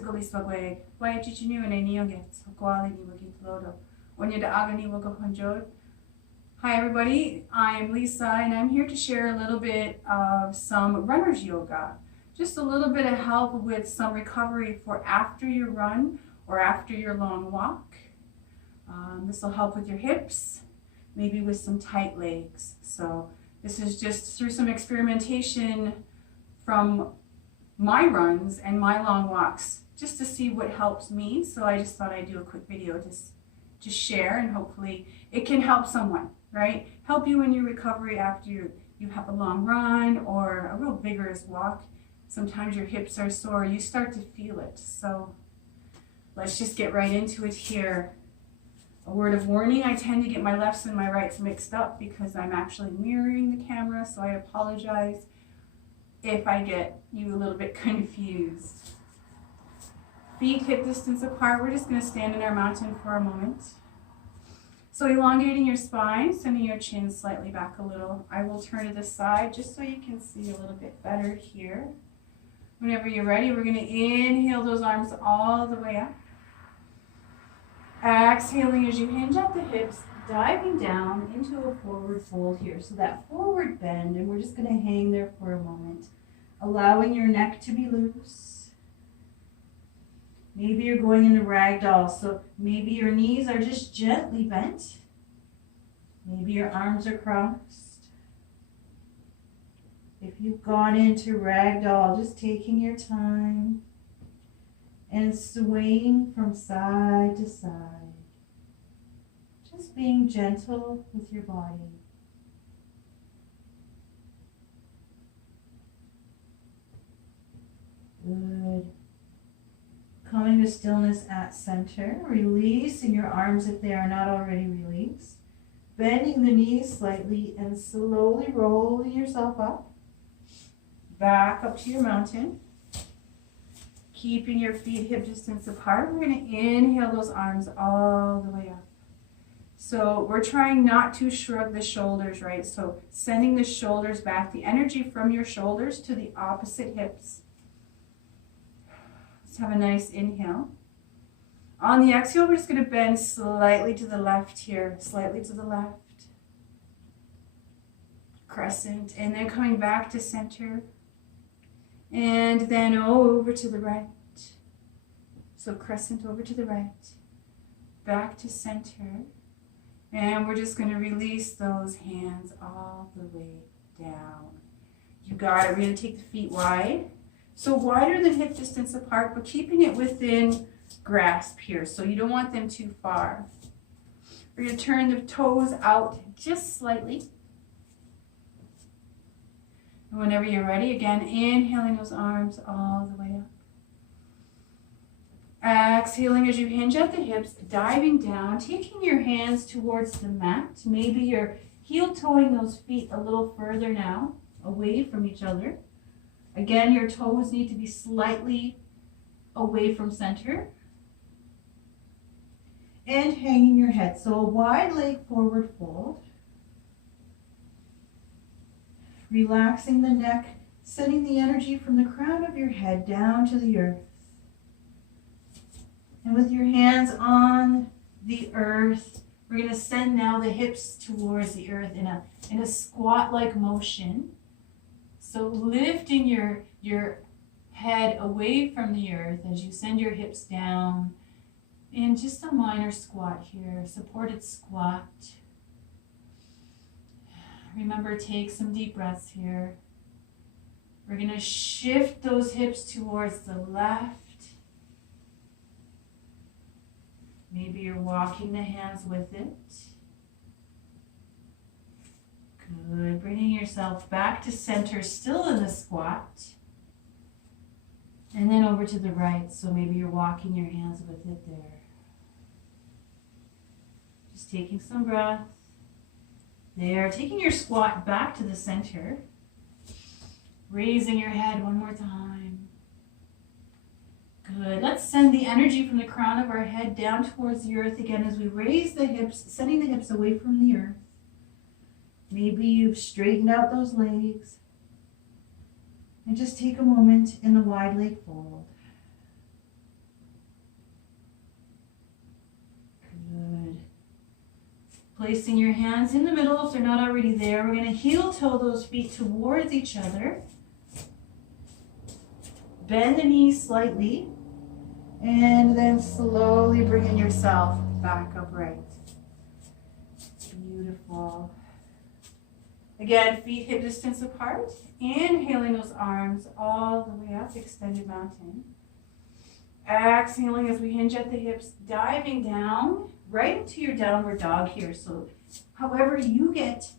Sigaliswagwe, Waichichinu and Enioget, Sokwali Nivagitlodo, Onyada Agani Wagaponjod. Hi everybody, I'm Lisa and I'm here to share a little bit of some runner's yoga. Just a little bit of help with some recovery for after your run or after your long walk. This will help with your hips, maybe with some tight legs. So this is just through some experimentation from my runs and my long walks, just to see what helps me. So I just thought I'd do a quick video to share, and hopefully it can help someone, right? Help you in your recovery after you have a long run or a real vigorous walk. Sometimes your hips are sore, you start to feel it. So let's just get right into it here. A word of warning, I tend to get my lefts and my rights mixed up because I'm actually mirroring the camera, so I apologize if I get you a little bit confused. Feet hip distance apart. We're just going to stand in our mountain for a moment. So elongating your spine, sending your chin slightly back a little. I will turn to the side just so you can see a little bit better here. Whenever you're ready, we're going to inhale those arms all the way up. Exhaling as you hinge at the hips, diving down into a forward fold here. So that forward bend, and we're just going to hang there for a moment, allowing your neck to be loose. Maybe you're going into ragdoll, so maybe your knees are just gently bent. Maybe your arms are crossed. If you've gone into ragdoll, just taking your time and swaying from side to side. Just being gentle with your body. Good. Coming to stillness at center, releasing your arms if they are not already released. Bending the knees slightly and slowly rolling yourself up. Back up to your mountain. Keeping your feet hip distance apart. We're going to inhale those arms all the way up. So we're trying not to shrug the shoulders, right? So sending the shoulders back, the energy from your shoulders to the opposite hips. Let's have a nice inhale. On the exhale, we're just going to bend slightly to the left here, slightly to the left. Crescent, and then coming back to center. And then over to the right. So crescent over to the right. Back to center. And we're just going to release those hands all the way down. You got it. We're going to take the feet wide. So wider than hip distance apart, but keeping it within grasp here. So you don't want them too far. We're going to turn the toes out just slightly. And whenever you're ready, again, inhaling those arms all the way up. Exhaling as you hinge at the hips, diving down, taking your hands towards the mat. Maybe you're heel-toeing those feet a little further now, away from each other. Again, your toes need to be slightly away from center. And hanging your head. So a wide leg forward fold. Relaxing the neck, sending the energy from the crown of your head down to the earth. And with your hands on the earth, we're going to send now the hips towards the earth in a squat-like motion. So lifting your head away from the earth as you send your hips down in just a minor squat here, supported squat. Remember, take some deep breaths here. We're going to shift those hips towards the left. Maybe you're walking the hands with it. Good. Bringing yourself back to center, still in the squat. And then over to the right. So maybe you're walking your hands with it there. Just taking some breath. There. Taking your squat back to the center. Raising your head one more time. Good. Let's send the energy from the crown of our head down towards the earth again as we raise the hips, sending the hips away from the earth. Maybe you've straightened out those legs. And just take a moment in the wide leg fold. Placing your hands in the middle if they're not already there. We're going to heel toe those feet towards each other. Bend the knees slightly. And then slowly bringing yourself back upright. Beautiful. Again, feet hip distance apart. Inhaling those arms all the way up, extended mountain. Exhaling as we hinge at the hips, diving down right into your downward dog here. So however you get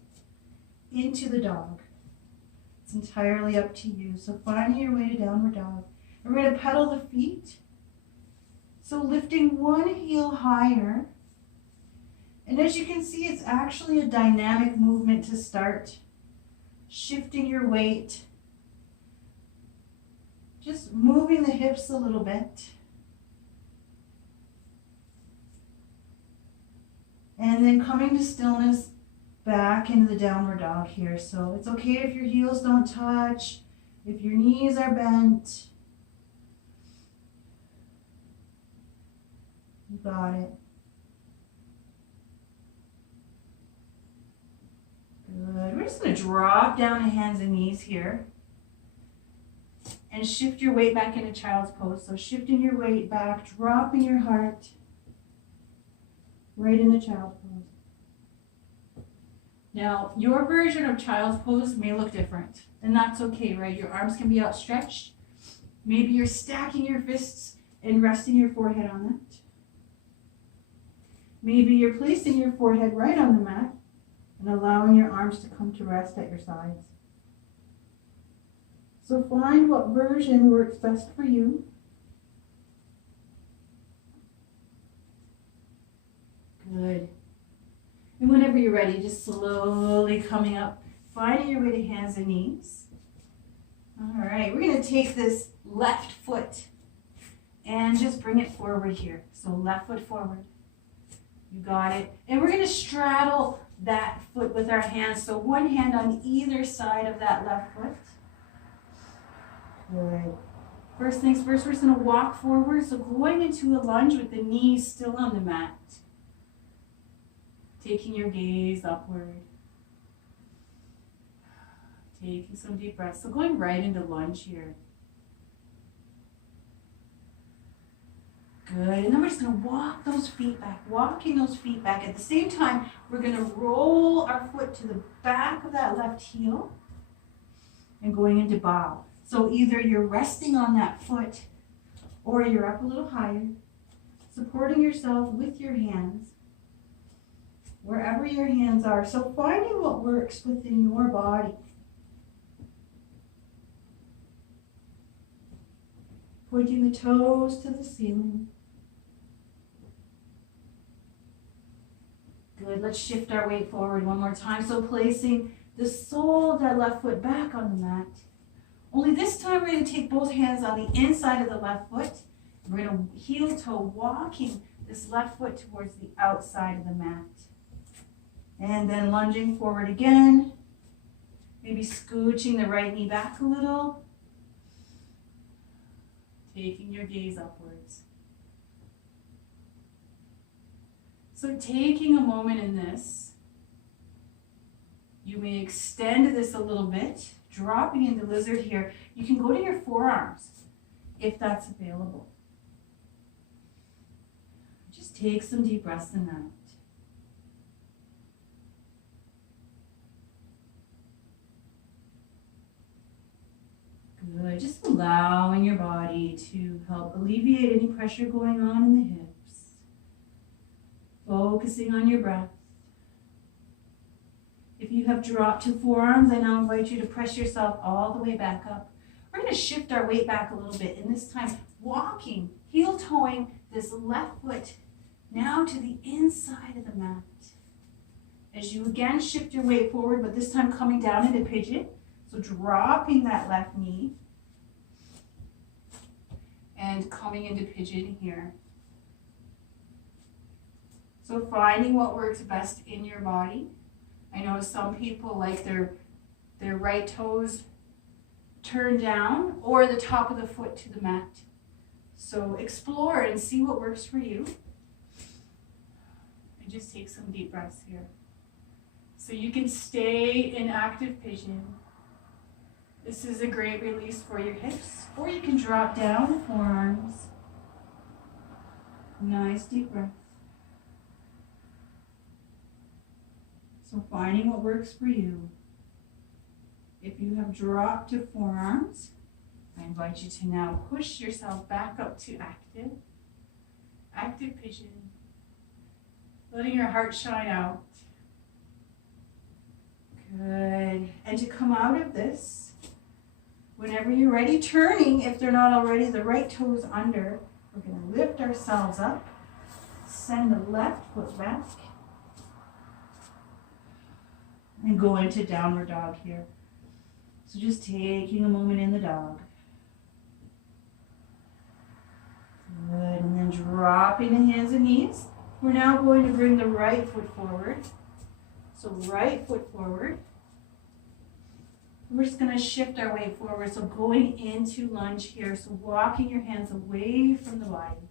into the dog, it's entirely up to you. So finding your way to downward dog. And we're going to pedal the feet. So lifting one heel higher. And as you can see, it's actually a dynamic movement to start. Shifting your weight. Just moving the hips a little bit. And then coming to stillness back into the downward dog here. So it's okay if your heels don't touch, if your knees are bent. You got it. Good. We're just going to drop down to hands and knees here. And shift your weight back into child's pose. So shifting your weight back, dropping your heart right into child's pose. Now, your version of child's pose may look different. And that's okay, right? Your arms can be outstretched. Maybe you're stacking your fists and resting your forehead on that. Maybe you're placing your forehead right on the mat and allowing your arms to come to rest at your sides. So find what version works best for you. Good. And whenever you're ready, just slowly coming up, finding your way to hands and knees. All right, we're going to take this left foot and just bring it forward here. So left foot forward. You got it. And we're going to straddle that foot with our hands. So one hand on either side of that left foot. Good. First things first, we're just going to walk forward. So going into a lunge with the knees still on the mat. Taking your gaze upward. Taking some deep breaths. So going right into lunge here. Good. And then we're just going to walk those feet back, walking those feet back. At the same time, we're going to roll our foot to the back of that left heel and going into bow. So either you're resting on that foot or you're up a little higher, supporting yourself with your hands, wherever your hands are. So finding what works within your body. Pointing the toes to the ceiling. Good. Let's shift our weight forward one more time. So placing the sole of that left foot back on the mat. Only this time we're going to take both hands on the inside of the left foot. We're going to heel toe, walking this left foot towards the outside of the mat. And then lunging forward again. Maybe scooching the right knee back a little. Taking your gaze upwards. So taking a moment in this, you may extend this a little bit, dropping into lizard here. You can go to your forearms if that's available. Just take some deep breaths in that. Good. Just allowing your body to help alleviate any pressure going on in the hips. Focusing on your breath. If you have dropped to forearms, I now invite you to press yourself all the way back up. We're going to shift our weight back a little bit, and this time walking, heel toeing this left foot now to the inside of the mat. As you again shift your weight forward, but this time coming down into pigeon. So dropping that left knee and coming into pigeon here. So finding what works best in your body. I know some people like their right toes turned down or the top of the foot to the mat. So explore and see what works for you. And just take some deep breaths here. So you can stay in active pigeon. This is a great release for your hips, or you can drop down the forearms. Nice deep breath. So finding what works for you. If you have dropped to forearms, I invite you to now push yourself back up to active. Active pigeon. Letting your heart shine out. Good. And to come out of this, whenever you're ready, turning, if they're not already, the right toes under. We're going to lift ourselves up. Send the left foot back. And go into downward dog here. So just taking a moment in the dog. Good. And then dropping the hands and knees. We're now going to bring the right foot forward. So right foot forward. We're just going to shift our way forward. So going into lunge here. So walking your hands away from the body.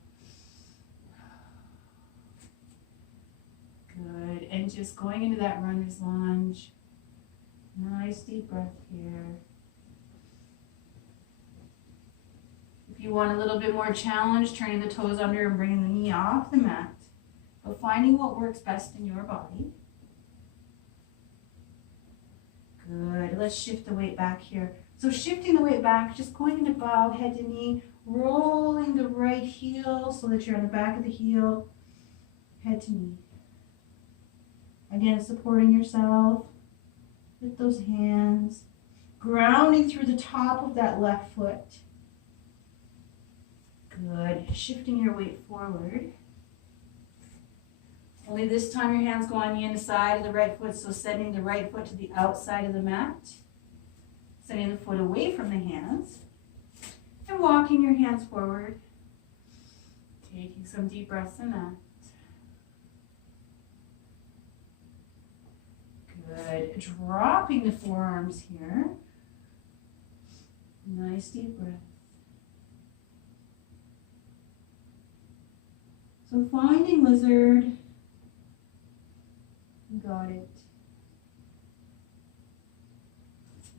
Good. And just going into that runner's lunge. Nice deep breath here. If you want a little bit more challenge, turning the toes under and bringing the knee off the mat. But finding what works best in your body. Good. Let's shift the weight back here. So shifting the weight back, just going into bow, head to knee, rolling the right heel so that you're on the back of the heel, head to knee. Again, supporting yourself with those hands, grounding through the top of that left foot. Good. Shifting your weight forward. Only this time your hands go on the inside of the right foot, so sending the right foot to the outside of the mat. Sending the foot away from the hands. And walking your hands forward. Taking some deep breaths in that. Good. Dropping the forearms here. Nice deep breath. So finding lizard. Got it.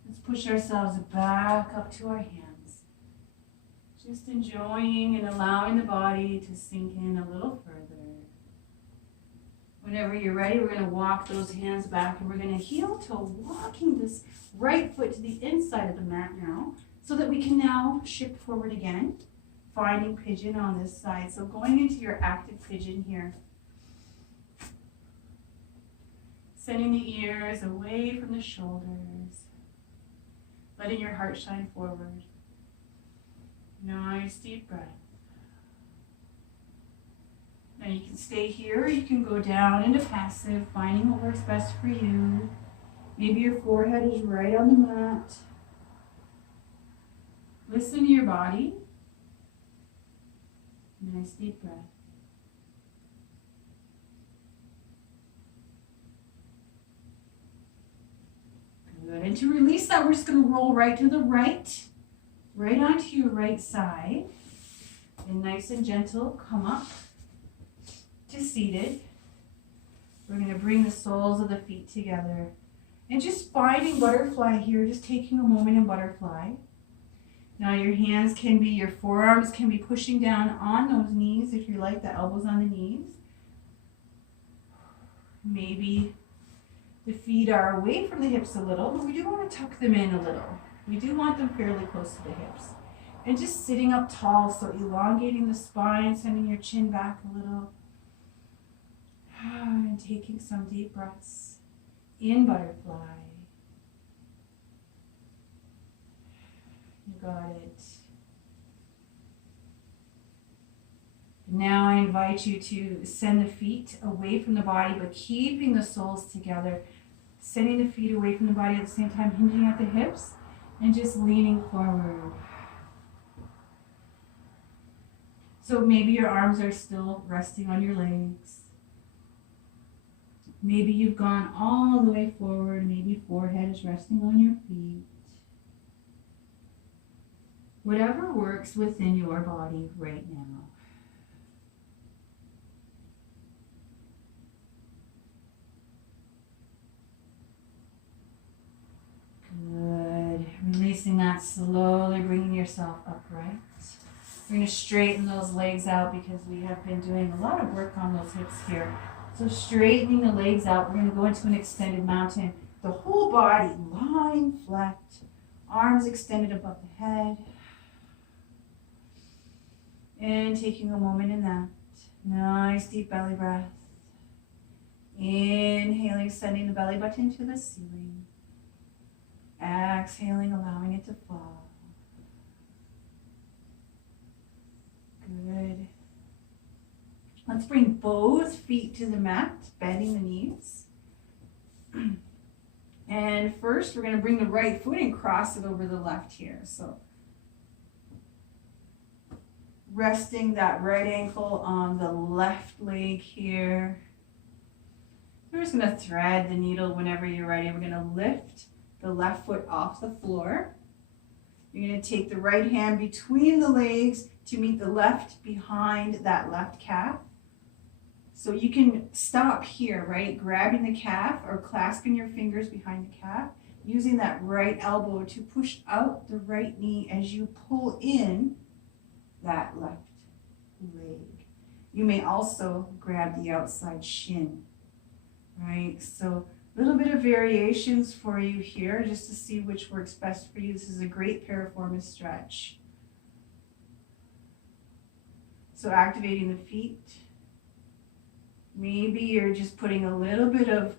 Let's push ourselves back up to our hands. Just enjoying and allowing the body to sink in a little further. Whenever you're ready, we're going to walk those hands back and we're going to heel toe, walking this right foot to the inside of the mat now, so that we can now shift forward again, finding pigeon on this side. So going into your active pigeon here. Sending the ears away from the shoulders. Letting your heart shine forward. Nice deep breath. Now you can stay here or you can go down into passive, finding what works best for you. Maybe your forehead is right on the mat. Listen to your body. Nice deep breath. Good. And to release that, we're just going to roll right to the right onto your right side. And nice and gentle, come up to seated. We're going to bring the soles of the feet together. And just finding butterfly here, just taking a moment in butterfly. Now your hands can be, your forearms can be pushing down on those knees if you like, the elbows on the knees. Maybe the feet are away from the hips a little, but we do want to tuck them in a little. We do want them fairly close to the hips. And just sitting up tall, so elongating the spine, sending your chin back a little. And taking some deep breaths in butterfly. You got it. Now I invite you to send the feet away from the body, but keeping the soles together. Sending the feet away from the body at the same time, hinging at the hips, and just leaning forward. So maybe your arms are still resting on your legs. Maybe you've gone all the way forward. Maybe forehead is resting on your feet. Whatever works within your body right now. Good. Releasing that slowly, bringing yourself upright. We're going to straighten those legs out because we have been doing a lot of work on those hips here. So straightening the legs out, we're going to go into an extended mountain. The whole body lying flat, arms extended above the head. And taking a moment in that. Nice deep belly breath. Inhaling, sending the belly button to the ceiling. Exhaling, allowing it to fall. Good. Let's bring both feet to the mat, bending the knees. And first, we're going to bring the right foot and cross it over the left here. So, resting that right ankle on the left leg here. We're just going to thread the needle whenever you're ready. We're going to lift the left foot off the floor. You're going to take the right hand between the legs to meet the left behind that left calf. So you can stop here, right? Grabbing the calf or clasping your fingers behind the calf, using that right elbow to push out the right knee as you pull in that left leg. You may also grab the outside shin, right? So a little bit of variations for you here just to see which works best for you. This is a great piriformis stretch. So activating the feet. Maybe you're just putting a little bit of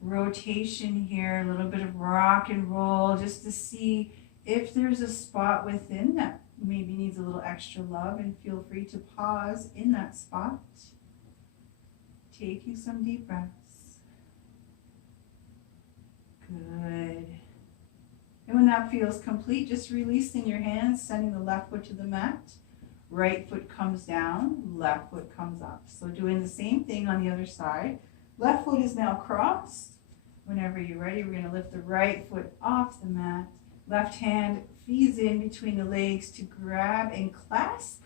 rotation here, a little bit of rock and roll just to see if there's a spot within that maybe needs a little extra love, and feel free to pause in that spot. Taking some deep breaths. Good. And when that feels complete, just releasing your hands, sending the left foot to the mat. Right foot comes down, left foot comes up. So doing the same thing on the other side. Left foot is now crossed. Whenever you're ready, we're going to lift the right foot off the mat. Left hand feeds in between the legs to grab and clasp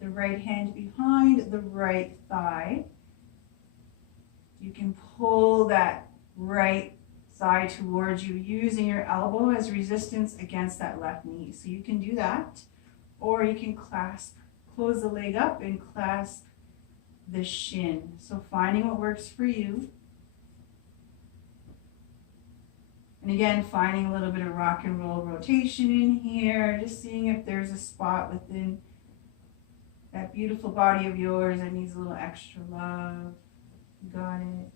the right hand behind the right thigh. You can pull that right thigh towards you using your elbow as resistance against that left knee. So you can do that, or you can clasp, close the leg up and clasp the shin. So finding what works for you. And again, finding a little bit of rock and roll rotation in here, just seeing if there's a spot within that beautiful body of yours that needs a little extra love. Got it.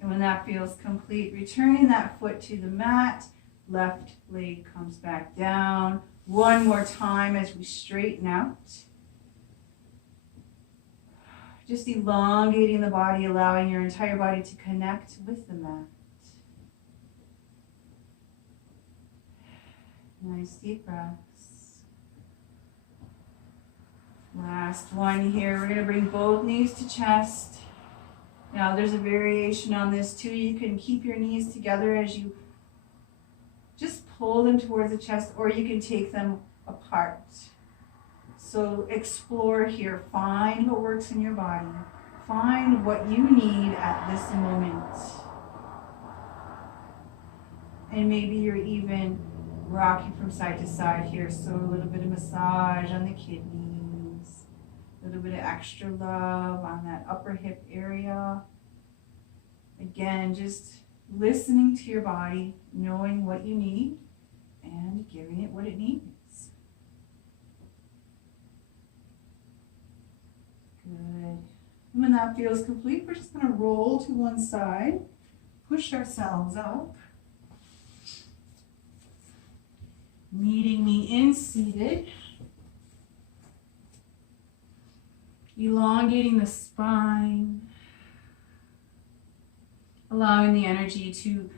And when that feels complete, returning that foot to the mat, left leg comes back down. One more time as we straighten out. Just elongating the body, allowing your entire body to connect with the mat. Nice deep breaths. Last one here. We're going to bring both knees to chest. Now there's a variation on this too. You can keep your knees together as you just pull them towards the chest, or you can take them apart. So explore here, find what works in your body. Find what you need at this moment. And maybe you're even rocking from side to side here, so a little bit of massage on the kidneys, a little bit of extra love on that upper hip area. Again, just listening to your body, knowing what you need, and giving it what it needs. Good. And when that feels complete, we're just going to roll to one side, push ourselves up, meeting me in seated, elongating the spine, allowing the energy to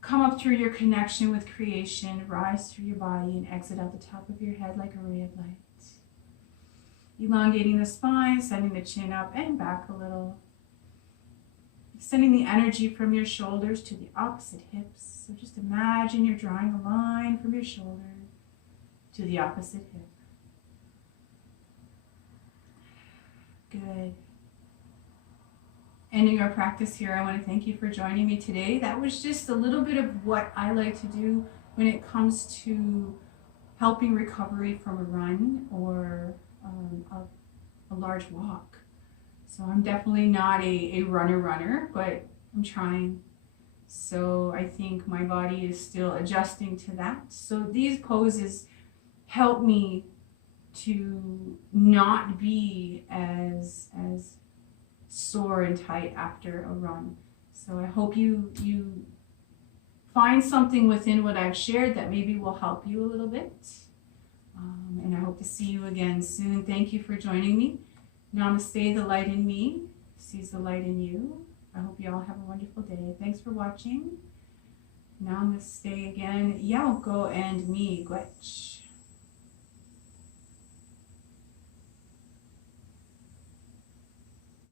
come up through your connection with creation, rise through your body, and exit out the top of your head like a ray of light. Elongating the spine, sending the chin up and back a little. Extending the energy from your shoulders to the opposite hips. So just imagine you're drawing a line from your shoulder to the opposite hip. Good. ending our practice here, I want to thank you for joining me today. That was just a little bit of what I like to do when it comes to helping recovery from a run or a large walk. So I'm definitely not a runner, but I'm trying. So I think my body is still adjusting to that. So these poses help me to not be as sore and tight after a run. So I hope you find something within what I've shared that maybe will help you a little bit. And I hope to see you again soon. Thank you for joining me. Namaste, the light in me sees the light in you. I hope you all have a wonderful day. Thanks for watching. Namaste again. Yauko and mi gwech.